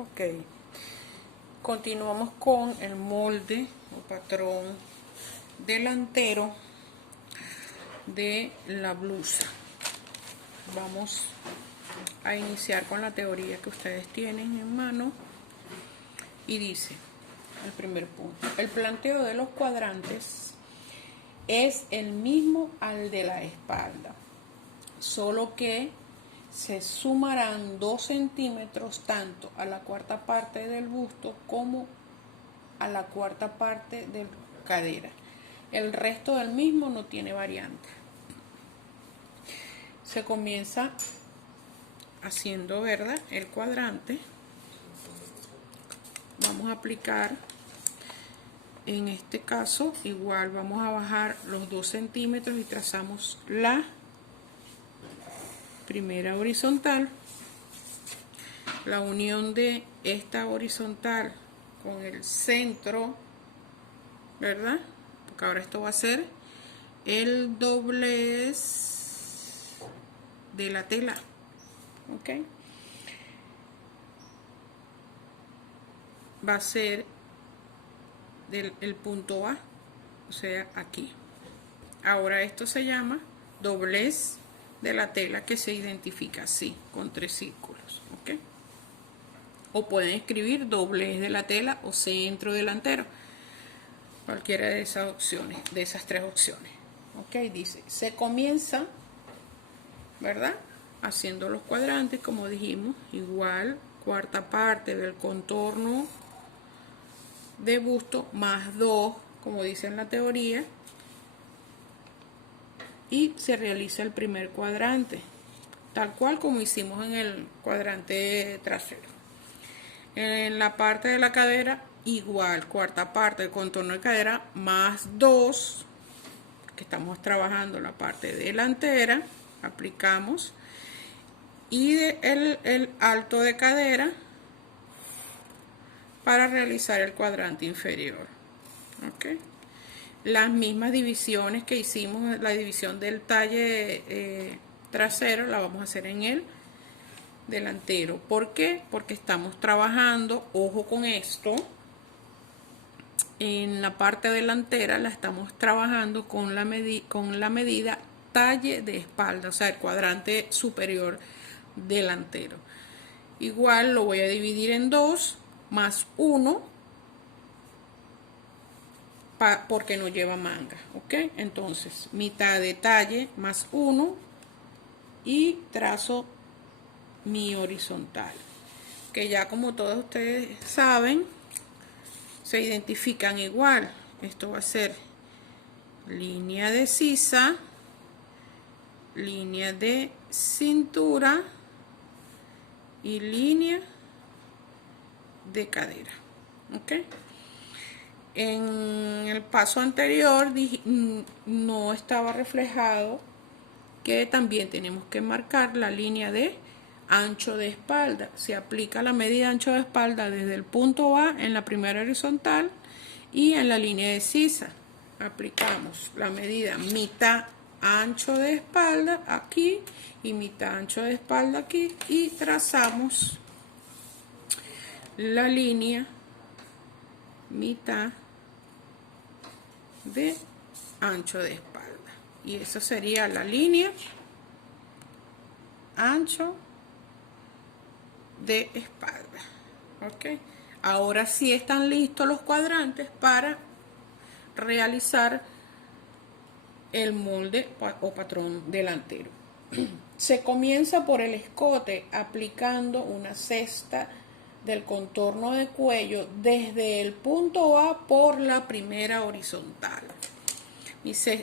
Ok, continuamos con el molde o patrón delantero de la blusa. Vamos a iniciar con la teoría que ustedes tienen en mano y dice el primer punto: el planteo de los cuadrantes es el mismo al de la espalda, solo que se sumarán 2 centímetros tanto a la cuarta parte del busto como a la cuarta parte de la cadera. El resto del mismo no tiene variante. Se comienza haciendo, ¿verdad?, el cuadrante. Vamos a aplicar, en este caso, igual vamos a bajar los 2 centímetros y trazamos la primera horizontal, la unión de esta horizontal con el centro, ¿verdad? Porque ahora esto va a ser el doblez de la tela, ¿ok? Va a ser el punto A, o sea, aquí. Ahora esto se llama doblez de la tela, que se identifica así, con 3 círculos, ¿ok? O pueden escribir doblez de la tela o centro delantero, cualquiera de esas opciones, de esas 3 opciones, ¿ok? Dice, se comienza, ¿verdad?, haciendo los cuadrantes, como dijimos, igual, cuarta parte del contorno de busto más 2, como dice en la teoría, y se realiza el primer cuadrante, tal cual como hicimos en el cuadrante trasero. En la parte de la cadera, igual, cuarta parte del contorno de cadera más 2, que estamos trabajando la parte delantera, aplicamos, y el alto de cadera para realizar el cuadrante inferior, ¿ok? Las mismas divisiones que hicimos, la división del talle trasero, la vamos a hacer en el delantero. ¿Por qué? Porque estamos trabajando, ojo con esto, en la parte delantera la estamos trabajando con la medida talle de espalda, o sea, el cuadrante superior delantero. Igual lo voy a dividir en 2 más 1, porque no lleva manga, ¿ok? Entonces, mitad de talle más 1 y trazo mi horizontal, que ya como todos ustedes saben, se identifican igual. Esto va a ser línea de sisa, línea de cintura y línea de cadera, ¿ok? En el paso anterior no estaba reflejado que también tenemos que marcar la línea de ancho de espalda. Se aplica la medida ancho de espalda desde el punto A en la primera horizontal y en la línea de sisa. Aplicamos la medida mitad ancho de espalda aquí y mitad ancho de espalda aquí y trazamos la línea mitad de ancho de espalda, y eso sería la línea ancho de espalda, ¿ok? Ahora sí están listos los cuadrantes para realizar el molde o patrón delantero. Se comienza por el escote aplicando una cesta del contorno de cuello desde el punto A por la primera horizontal.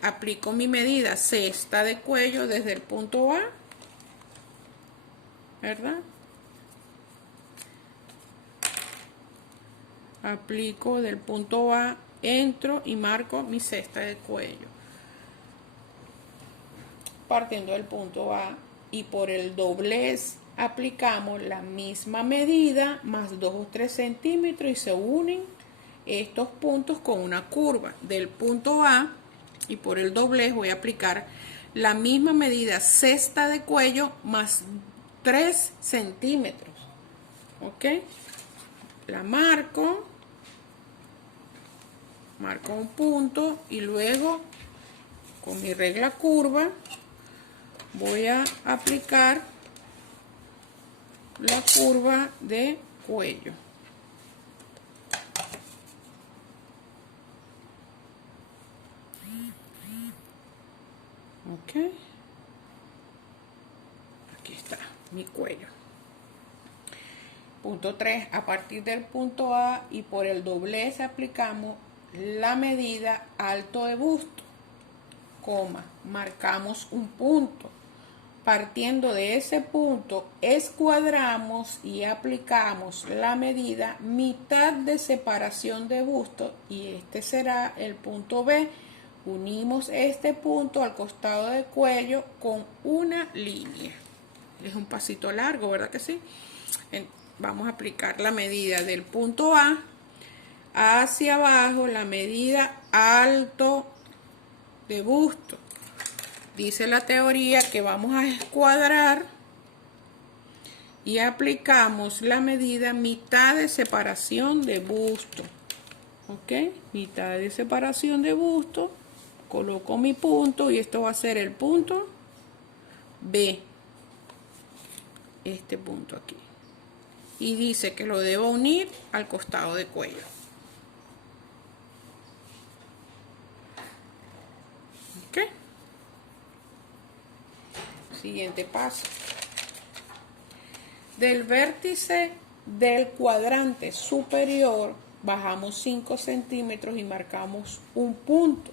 Aplico mi medida cesta de cuello desde el punto A, ¿verdad? Aplico del punto A, entro y marco mi cesta de cuello, partiendo del punto A, y por el doblez aplicamos la misma medida más 2 o 3 centímetros y se unen estos puntos con una curva del punto A, y por el doblez voy a aplicar la misma medida cesta de cuello más 3 centímetros, ¿ok? la marco un punto y luego con mi regla curva voy a aplicar la curva de cuello. Ok, aquí está mi cuello. Punto 3, a partir del punto A y por el doblez aplicamos la medida alto de busto, coma, marcamos un punto. Partiendo de ese punto, escuadramos y aplicamos la medida mitad de separación de busto y este será el punto B. Unimos este punto al costado del cuello con una línea. Es un pasito largo, ¿verdad que sí? Vamos a aplicar la medida del punto A hacia abajo, la medida alto de busto. Dice la teoría que vamos a escuadrar y aplicamos la medida mitad de separación de busto. Ok, mitad de separación de busto. Coloco mi punto y esto va a ser el punto B. Este punto aquí. Y dice que lo debo unir al costado de cuello. Ok. Siguiente paso. Del vértice del cuadrante superior bajamos 5 centímetros y marcamos un punto.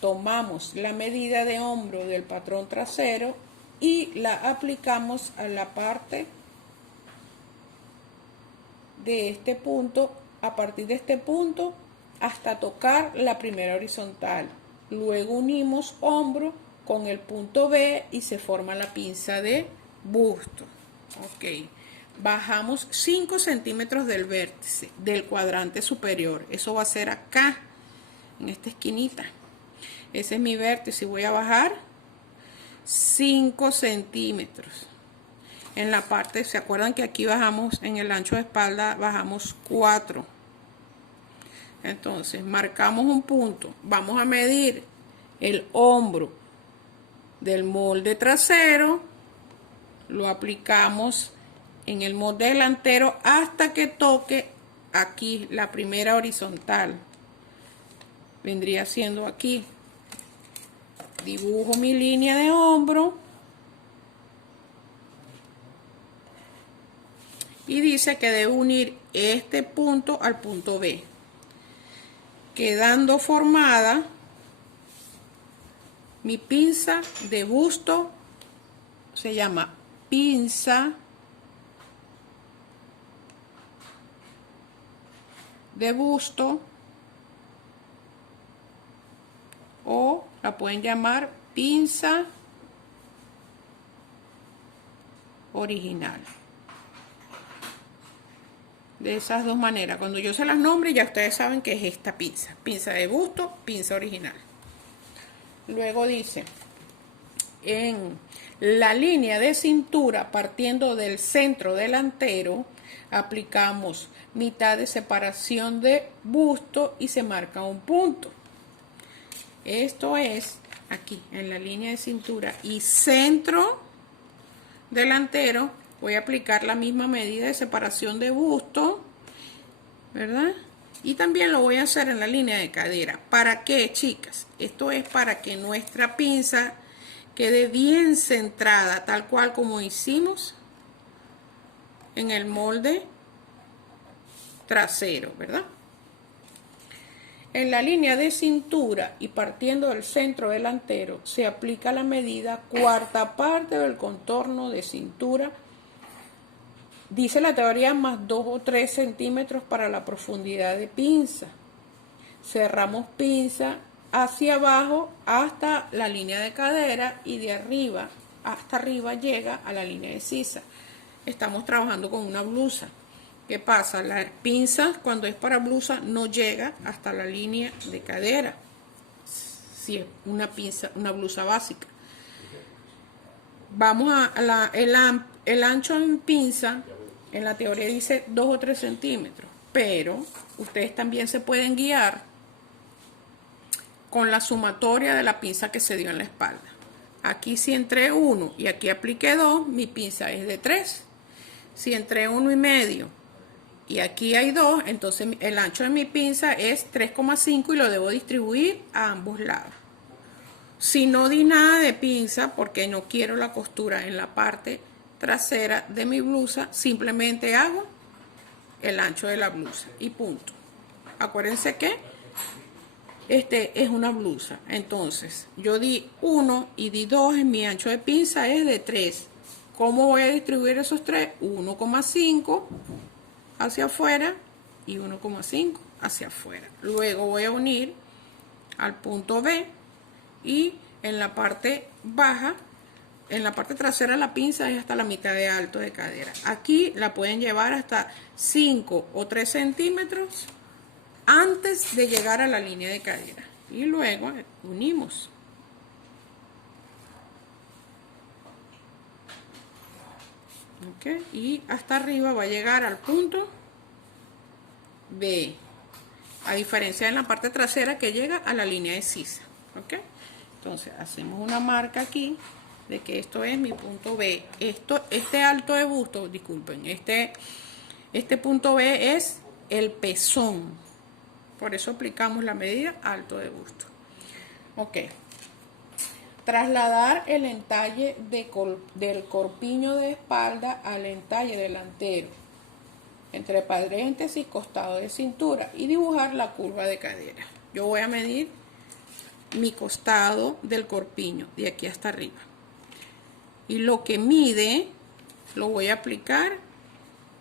Tomamos la medida de hombro del patrón trasero y la aplicamos a la parte de este punto, a partir de este punto hasta tocar la primera horizontal. Luego unimos hombro con el punto B y se forma la pinza de busto. Ok, bajamos 5 centímetros del vértice del cuadrante superior. Eso va a ser acá, en esta esquinita. Ese es mi vértice y voy a bajar 5 centímetros. En la parte, ¿se acuerdan que aquí bajamos en el ancho de espalda, bajamos 4? Entonces, marcamos un punto. Vamos a medir el hombro del molde trasero. Lo aplicamos en el molde delantero hasta que toque aquí la primera horizontal. Vendría siendo aquí. Dibujo mi línea de hombro. Y dice que debo unir este punto al punto B, quedando formada mi pinza de busto. Se llama pinza de busto o la pueden llamar pinza original. De esas dos maneras, cuando yo se las nombre ya ustedes saben que es esta pinza. Pinza de busto, pinza original. Luego dice, en la línea de cintura partiendo del centro delantero, aplicamos mitad de separación de busto y se marca un punto. Esto es aquí, en la línea de cintura y centro delantero. Voy a aplicar la misma medida de separación de busto, ¿verdad? Y también lo voy a hacer en la línea de cadera. ¿Para qué, chicas? Esto es para que nuestra pinza quede bien centrada, tal cual como hicimos en el molde trasero, ¿verdad? En la línea de cintura y partiendo del centro delantero se aplica la medida cuarta parte del contorno de cintura. Dice la teoría más 2 o 3 centímetros para la profundidad de pinza. Cerramos pinza hacia abajo hasta la línea de cadera y de arriba hasta arriba llega a la línea de sisa. Estamos trabajando con una blusa. ¿Qué pasa? La pinza cuando es para blusa no llega hasta la línea de cadera. Si es una pinza, una blusa básica. Vamos a el ancho en pinza. En la teoría dice 2 o 3 centímetros. pero ustedes también se pueden guiar con la sumatoria de la pinza que se dio en la espalda. Aquí si entré 1 y aquí apliqué 2, mi pinza es de 3. Si entré 1,5 y aquí hay 2, entonces el ancho de mi pinza es 3,5 y lo debo distribuir a ambos lados. Si no di nada de pinza porque no quiero la costura en la parte trasera de mi blusa, simplemente hago el ancho de la blusa y punto. Acuérdense que este es una blusa, entonces yo di 1 y di 2, en mi ancho de pinza es de 3. ¿Cómo voy a distribuir esos 3? 1,5 hacia afuera y 1,5 hacia afuera. Luego voy a unir al punto B y en la parte baja, en la parte trasera la pinza es hasta la mitad de alto de cadera. Aquí la pueden llevar hasta 5 o 3 centímetros antes de llegar a la línea de cadera. Y luego unimos. Okay. Y hasta arriba va a llegar al punto B. A diferencia en la parte trasera que llega a la línea de sisa. ¿Okay? Entonces hacemos una marca aquí de que esto es mi punto B. Este alto de busto, disculpen, este punto B es el pezón. Por eso aplicamos la medida alto de busto. Ok. Trasladar el entalle del corpiño de espalda al entalle delantero, entre paréntesis, costado de cintura, y dibujar la curva de cadera. Yo voy a medir mi costado del corpiño, de aquí hasta arriba. Y lo que mide, lo voy a aplicar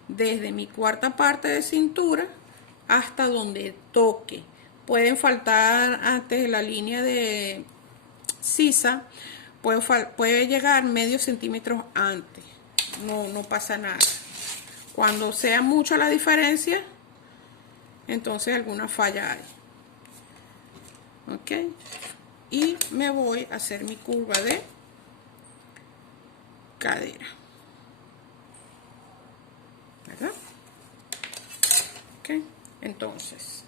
desde mi cuarta parte de cintura hasta donde toque. Pueden faltar antes de la línea de sisa, puede llegar medio centímetro antes, no pasa nada. Cuando sea mucha la diferencia, entonces alguna falla hay. Ok, y me voy a hacer mi curva de cadera, ¿verdad? Ok, entonces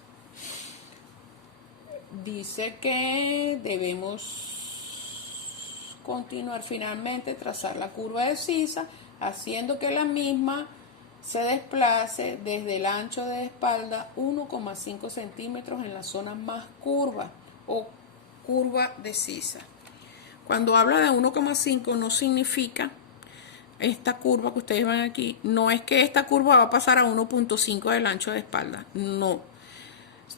dice que debemos continuar finalmente, trazar la curva de sisa, haciendo que la misma se desplace desde el ancho de espalda 1,5 centímetros en la zona más curva o curva de sisa. Cuando habla de 1,5 no significa esta curva que ustedes ven aquí, no es que esta curva va a pasar a 1,5 del ancho de espalda, no.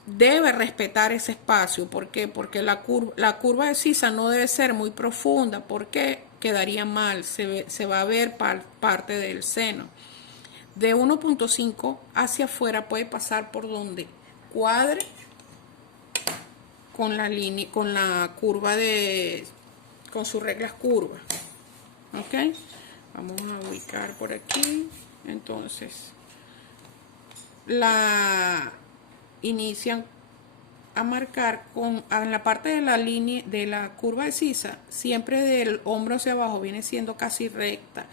Debe respetar ese espacio. ¿Por qué? Porque la curva de sisa no debe ser muy profunda, porque quedaría mal, se va a ver parte del seno. De 1,5 hacia afuera puede pasar por donde cuadre con la línea, con la curva con sus reglas curvas. ¿Ok? Vamos a ubicar por aquí. Entonces, inician a marcar en la parte de la línea de la curva de sisa, siempre del hombro hacia abajo viene siendo casi recta.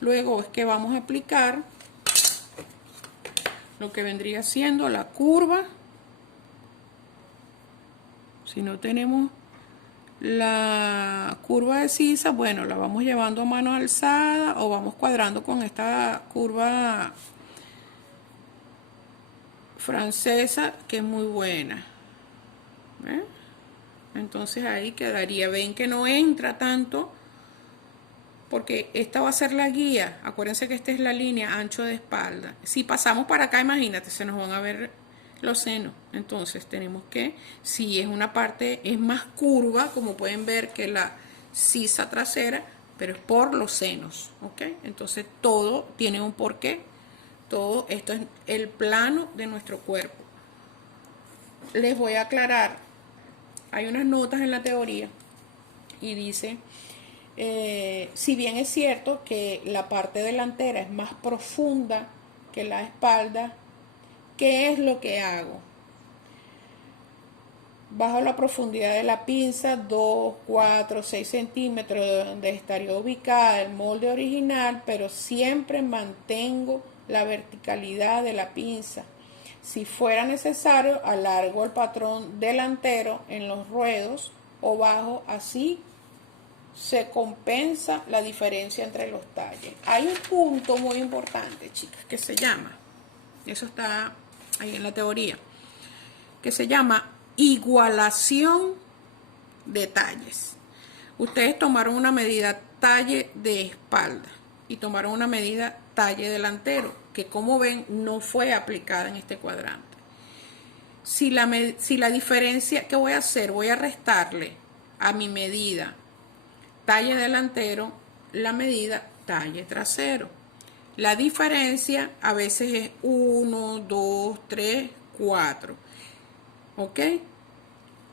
Luego es que vamos a aplicar lo que vendría siendo la curva. Si no tenemos la curva de sisa, bueno, la vamos llevando a mano alzada o vamos cuadrando con esta curva francesa, que es muy buena. Entonces ahí quedaría. Ven que no entra tanto, porque esta va a ser la guía. Acuérdense que esta es la línea ancho de espalda. Si pasamos para acá, imagínate, se nos van a ver los senos. Entonces tenemos que, si es una parte, es más curva, como pueden ver, que la sisa trasera, pero es por los senos. ¿Ok? Entonces todo tiene un porqué. Todo esto es el plano de nuestro cuerpo. Les voy a aclarar. Hay unas notas en la teoría y dice, si bien es cierto que la parte delantera es más profunda que la espalda, ¿qué es lo que hago? Bajo la profundidad de la pinza, 2, 4, 6 centímetros, donde estaría ubicada el molde original, pero siempre mantengo la verticalidad de la pinza. Si fuera necesario, alargo el patrón delantero en los ruedos o bajo, así se compensa la diferencia entre los talles. Hay un punto muy importante, chicas, que se llama, eso está ahí en la teoría, que se llama igualación de talles. Ustedes tomaron una medida talle de espalda y tomaron una medida talle delantero, que como ven no fue aplicada en este cuadrante. Si la diferencia, ¿qué voy a hacer? Voy a restarle a mi medida talle delantero la medida talle trasero. La diferencia a veces es 1, 2, 3, 4. ¿Ok?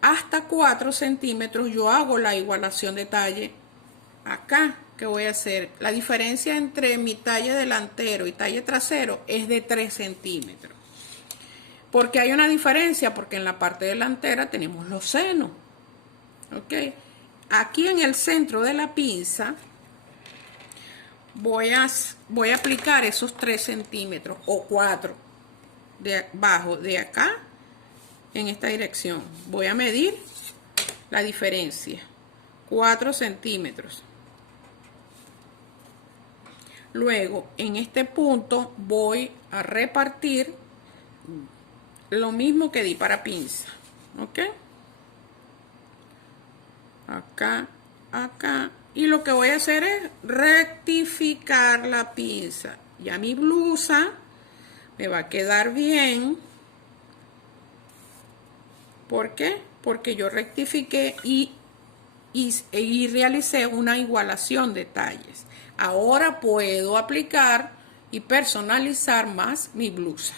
Hasta 4 centímetros yo hago la igualación de talle acá. ¿Qué voy a hacer? La diferencia entre mi talle delantero y talle trasero es de 3 centímetros. ¿Por qué hay una diferencia? Porque en la parte delantera tenemos los senos. ¿Ok? Aquí en el centro de la pinza voy a aplicar esos 3 centímetros o 4 de abajo de acá en esta dirección. Voy a medir la diferencia, 4 centímetros. Luego en este punto voy a repartir lo mismo que di para pinza. ¿Ok? Acá, acá. Y lo que voy a hacer es rectificar la pinza. Ya mi blusa me va a quedar bien. ¿Por qué? Porque yo rectifiqué y realicé una igualación de talles. Ahora puedo aplicar y personalizar más mi blusa.